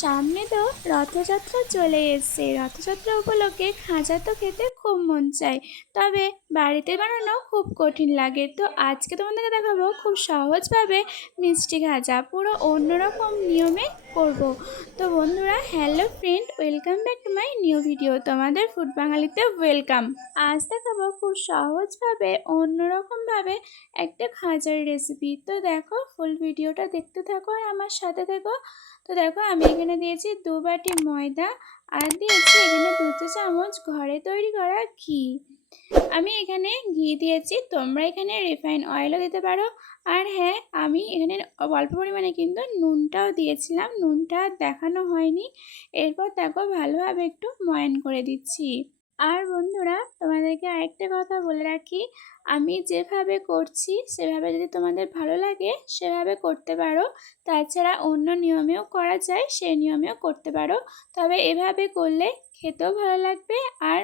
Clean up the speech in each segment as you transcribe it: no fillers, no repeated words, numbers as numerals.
সামনে তো রথযাত্রা চলে এসছে। রথযাত্রা উপলক্ষে খাজা তো খেতে খুব মন চায়, তবে বাড়িতে বানানো খুব কঠিন লাগে। তো আজকে তোমাদেরকে দেখাবো খুব সহজভাবে মিষ্টি খাজা পুরো অন্যরকম নিয়মে করব। তো বন্ধুরা, hello friend, welcome back to my new video. তোমাদের ফুড বাঙালিতে ওয়েলকাম। আজ দেখাবো খুব সহজভাবে অন্যরকমভাবে একটা খাজার রেসিপি। তো দেখো, ফুল ভিডিওটা দেখতে থাকো আর আমার সাথে থেকো। তো দেখো, আমি এখানে দিয়েছি 2 বাটি ময়দা আর দিয়েছি এখানে 2 চা চামচ ঘরে তৈরি করা ঘি। আমি এখানে ঘি দিয়েছি, তোমরা এখানে রিফাইন অয়েলও দিতে পারো। আর হ্যাঁ, আমি এখানে অল্প পরিমাণে কিন্তু নুনটাও দিয়েছিলাম, নুনটা দেখানো হয়নি। এরপর দেখো ভালোভাবে একটু ময়ান করে দিচ্ছি। আর বন্ধুরা, তোমাদেরকে আরেকটা কথা বলে রাখি, আমি যেভাবে করছি সেভাবে যদি তোমাদের ভালো লাগে সেভাবে করতে পারো। তাছাড়া অন্য নিয়মেও করা যায়, সেই নিয়মেও করতে পারো। তবে এভাবে করলে খেতেও ভালো লাগবে আর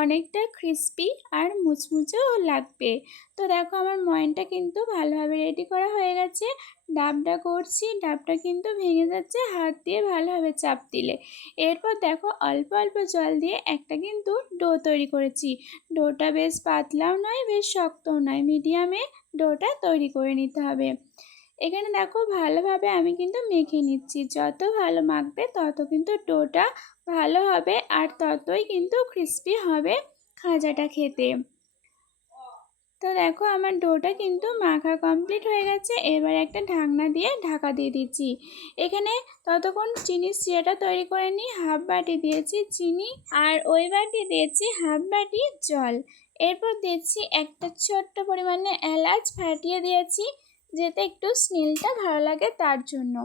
অনেকটা ক্রিস্পি আর মুচমুচেও লাগবে। তো দেখো, আমার ময়ানটা কিন্তু ভালোভাবে রেডি করা হয়ে গেছে। ডাবটা করছি, ডাবটা কিন্তু ভেঙে যাচ্ছে হাত দিয়ে ভালোভাবে চাপ দিলে। এরপর দেখো, অল্প অল্প জল দিয়ে একটা কিন্তু ডো তৈরি করেছি। ডোটা বেশ পাতলাও নয়, বেশ শক্তও নয়, মিডিয়ামে ডোটা তৈরি করে নিতে হবে। এখানে দেখো ভালোভাবে আমি কিন্তু মেখে নিচ্ছি। যত ভালো মাখবে তত কিন্তু ডোটা ভালো হবে আর ততই কিন্তু ক্রিস্পি হবে খাজাটা খেতে। তো দেখো, আমার ডোটা কিন্তু মাখা কমপ্লিট হয়ে গেছে। এবার একটা ঢাকনা দিয়ে ঢাকা দিয়ে দিচ্ছি। এখানে ততক্ষণ চিনির সিরাটা তৈরি করে নিই। হাফ বাটি দিয়েছি চিনি আর ওই বাটি দিয়েছি হাফ বাটি জল। এরপর দিয়েছি একটা ছোট্ট পরিমাণে এলাচ ফাটিয়ে দিয়েছি, যাতে একটু স্মেলটা ভালো লাগে তার জন্য।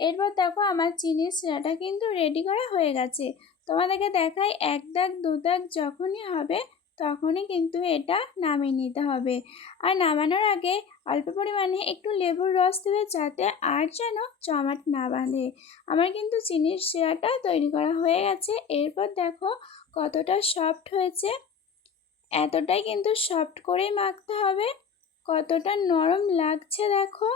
এরপর দেখো, আমার চিনির সিরাটা কিন্তু রেডি করা হয়ে গেছে। তোমাদেরকে দেখাই, 1 দাগ 2 দাগ যখনই হবে তখনই কিন্তু এটা নামিয়ে নিতে হবে। আর নামানোর আগে অল্প পরিমাণে একটু লেবুর রস দেবে, যাতে আর যেন জমাট না বাঁধে। আমার কিন্তু চিনির শিরাটা তৈরি করা হয়ে গেছে। এরপর দেখো কতটা সফট হয়েছে। এতটাই কিন্তু সফট করেই মাখতে হবে। কতটা নরম লাগছে দেখো।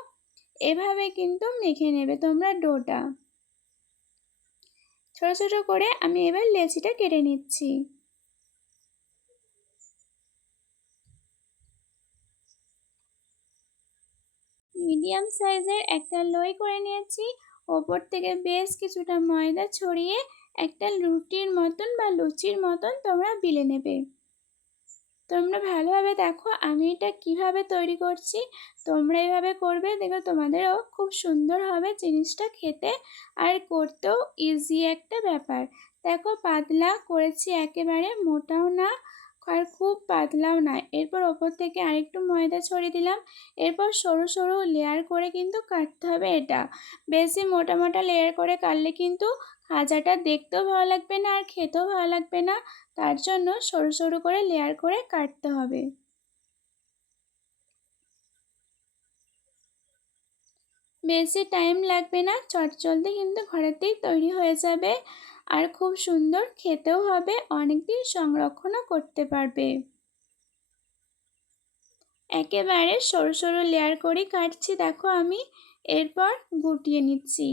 এভাবে কিন্তু মেখে নেবে তোমরা ডোটা। ছোট ছোট করে আমি এবার লেচিটা কেটে নিচ্ছি। মিডিয়াম সাইজের একটা লই করে নিয়েছি। ওপর থেকে বেশ কিছুটা ময়দা ছড়িয়ে একটা রুটির মতন বা লুচির মতন তোমরা বেলে নেবে। তোমরা ভালোভাবে দেখো আমি এটা কিভাবে তৈরি করছি। তোমরা এভাবে করবে, দেখো তোমাদেরও খুব সুন্দর হবে জিনিসটা খেতে আর করতেও ইজি একটা ব্যাপার। দেখো, পাতলা করেছি, একেবারে মোটাও না আর খুব পাতলাও না। এরপর ওপর থেকে আরেকটু ময়দা ছড়িয়ে দিলাম। এরপর সরু সরু লেয়ার করে কিন্তু কাটতে হবে এটা। বেশি মোটা মোটা লেয়ার করে কাটলে কিন্তু খাজাটা দেখতেও ভালো লাগবে না আর খেতেও ভালো লাগবে না। তার জন্য সরু সরু করে লেয়ার করে কাটতে হবে। বেশি টাইম লাগবে না, চটজলদি কিন্তু ঘরেতেই তৈরি হয়ে যাবে আর খুব সুন্দর খেতেও হবে, অনেকদিন সংরক্ষণও করতে পারবে। একেবারে সরু সরু লেয়ার করে কাটছি দেখো আমি। এরপর গুটিয়ে নিচ্ছি।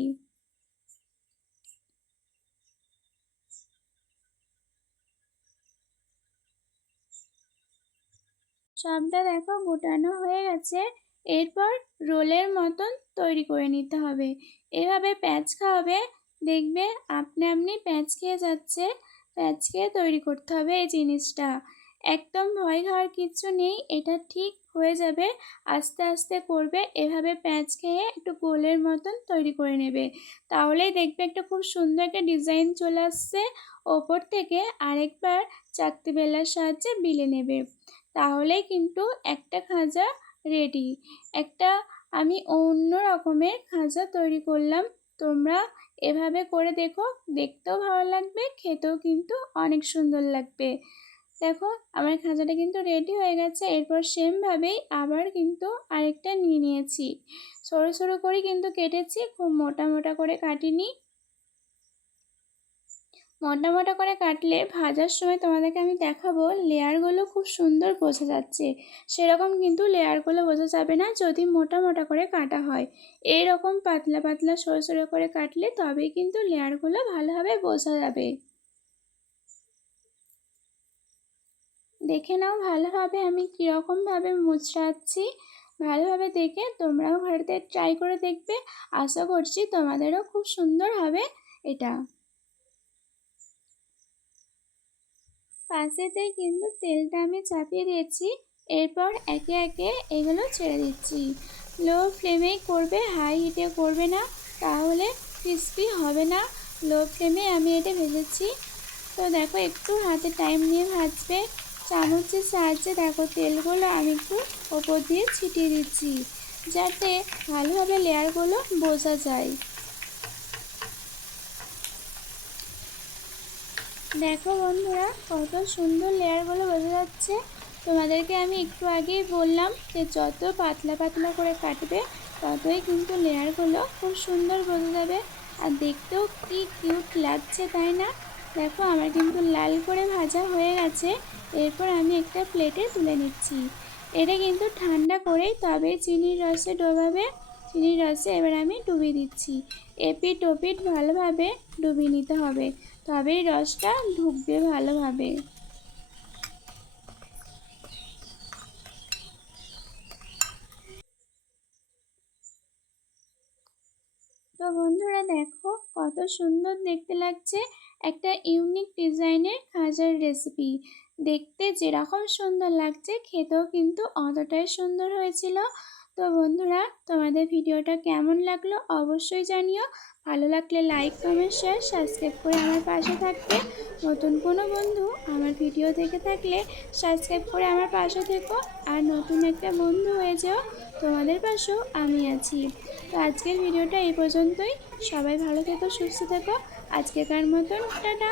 সবটা দেখো গোটানো হয়ে গেছে। এরপর রোলের মতন তৈরি করে নিতে হবে। এভাবে প্যাঁচ খাওয়াবে, দেখবে আপনি আপনি প্যাঁচ খেয়ে যাচ্ছে। প্যাঁচ খেয়ে তৈরি করতে হবে এই জিনিসটা। একদম ভয় খাওয়ার কিচ্ছু নেই, এটা ঠিক হয়ে যাবে। আস্তে আস্তে করবে, এভাবে প্যাঁচ খেয়ে একটু গোলের মতন তৈরি করে নেবে। তাহলেই দেখবে একটা খুব সুন্দর একটা ডিজাইন চলে আসছে। ওপর থেকে আরেকবার চাকতি বেলার সাহায্যে বিলে নেবে। তাহলেই কিন্তু একটা খাজা রেডি। একটা আমি অন্য রকমের খাজা তৈরি করলাম। তোমরা এভাবে করে দেখো, দেখতেও ভালো লাগবে, খেতেও কিন্তু অনেক সুন্দর লাগবে। দেখো, আমার খাজাটা কিন্তু রেডি হয়ে গেছে। এরপর সেমভাবেই আবার কিন্তু আরেকটা নিয়ে নিয়েছি। সরু সরু করে কিন্তু কেটেছি, খুব মোটা মোটা করে কাটিনি। মোটা মোটা করে কাটলে ভাজার সময় তোমাদেরকে আমি দেখাবো লেয়ারগুলো খুব সুন্দর বোঝা যাচ্ছে। সেরকম কিন্তু লেয়ারগুলো বোঝা যাবে না যদি মোটা মোটা করে কাটা হয়। এইরকম পাতলা পাতলা সরু সরু করে কাটলে তবেই কিন্তু লেয়ারগুলো ভালোভাবে বোঝা যাবে। দেখে নাও ভালোভাবে আমি কীরকমভাবে মুচড়াচ্ছি। ভালোভাবে দেখে তোমরাও ঘরেতে ট্রাই করে দেখবে। আশা করছি তোমাদেরও খুব সুন্দর হবে এটা। পাশেতেই কিন্তু তেলটা আমি চাপিয়ে দিয়েছি। এরপর একে একে এগুলো ছেড়ে দিচ্ছি। লো ফ্লেমেই করবে, হাই হিটে করবে না, তাহলে ক্রিস্পি হবে না। লো ফ্লেমে আমি এটা ভেজেছি। তো দেখো একটু হাতে টাইম নিয়ে ভাজবে। চামচের সাহায্যে দেখো তেলগুলো আমি একটু ওপর দিয়ে ছিটিয়ে দিচ্ছি, যাতে ভালোভাবে লেয়ারগুলো বোঝা যায়। দেখো বন্ধুরা কত সুন্দর লেয়ারগুলো বোঝা যাচ্ছে। তোমাদেরকে আমি একটু আগেই বললাম যে যত পাতলা পাতলা করে কাটবে ততই কিন্তু লেয়ারগুলো খুব সুন্দর বোঝা যাবে। আর দেখতেও কি কিউট লাগছে, তাই না? দেখো আমার কিন্তু লাল করে ভাজা হয়ে গেছে। এরপর আমি একটা প্লেটে তুলে নিচ্ছি। এটা কিন্তু ঠান্ডা করেই তবে চিনির রসে ডোবাবে। চিনির রসে এবার আমি ডুবিয়ে দিচ্ছি। এপিট ওপিট ভালোভাবে ডুবিয়ে নিতে হবে, তবেই রসটা ঢুকবে ভালোভাবে। তো বন্ধুরা দেখো কত সুন্দর দেখতে লাগছে। একটা ইউনিক ডিজাইনের খাজার রেসিপি। দেখতে যেরকম সুন্দর লাগছে খেতেও কিন্তু অতটাই সুন্দর হয়েছিল। তো বন্ধুরা তোমাদের ভিডিওটা কেমন লাগলো অবশ্যই জানিও। ভালো লাগলে লাইক কমেন্ট শেয়ার সাবস্ক্রাইব করে আমার পাশে থাকবে। নতুন কোনো বন্ধু আমার ভিডিও দেখে থাকলে সাবস্ক্রাইব করে আমার পাশে থেকো। আর নতুন একটা বন্ধু হয়ে যাও, তোমাদের পাশেও আমি আছি। তো আজকের ভিডিওটা এই পর্যন্তই। সবাই ভালো থেকো, সুস্থ থেকো। আজকেকার মতন টাটা।